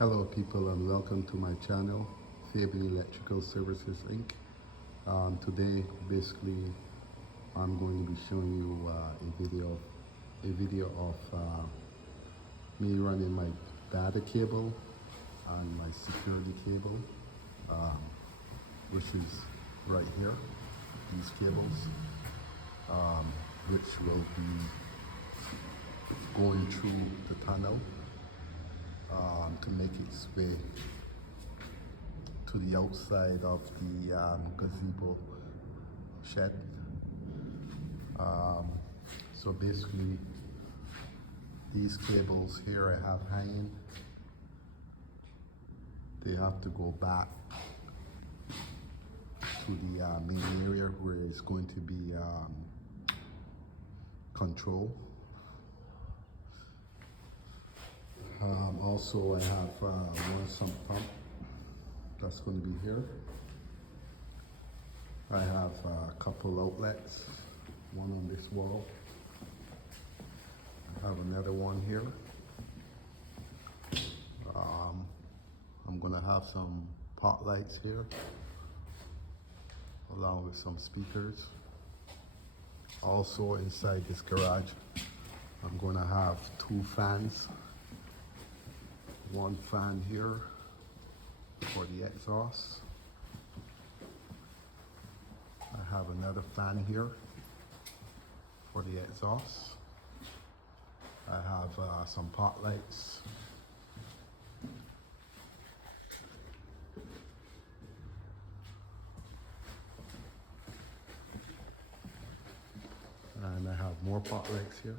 Hello people and welcome to my channel, Fabian Electrical Services Inc. Today basically I'm going to be showing you a video of me running my data cable and my security cable, which is right here, these cables, which will be going through the tunnel to make its way to the outside of the gazebo shed. So basically these cables here I have hanging, they have to go back to the main area where it's going to be control. Also I have one sump pump that's going to be here. I have a couple outlets, one on this wall. I have another one here. I'm going to have some pot lights here along with some speakers. Also inside this garage I'm going to have two fans. One fan here for the exhaust. I have another fan here for the exhaust. I have some pot lights. And I have more pot lights here.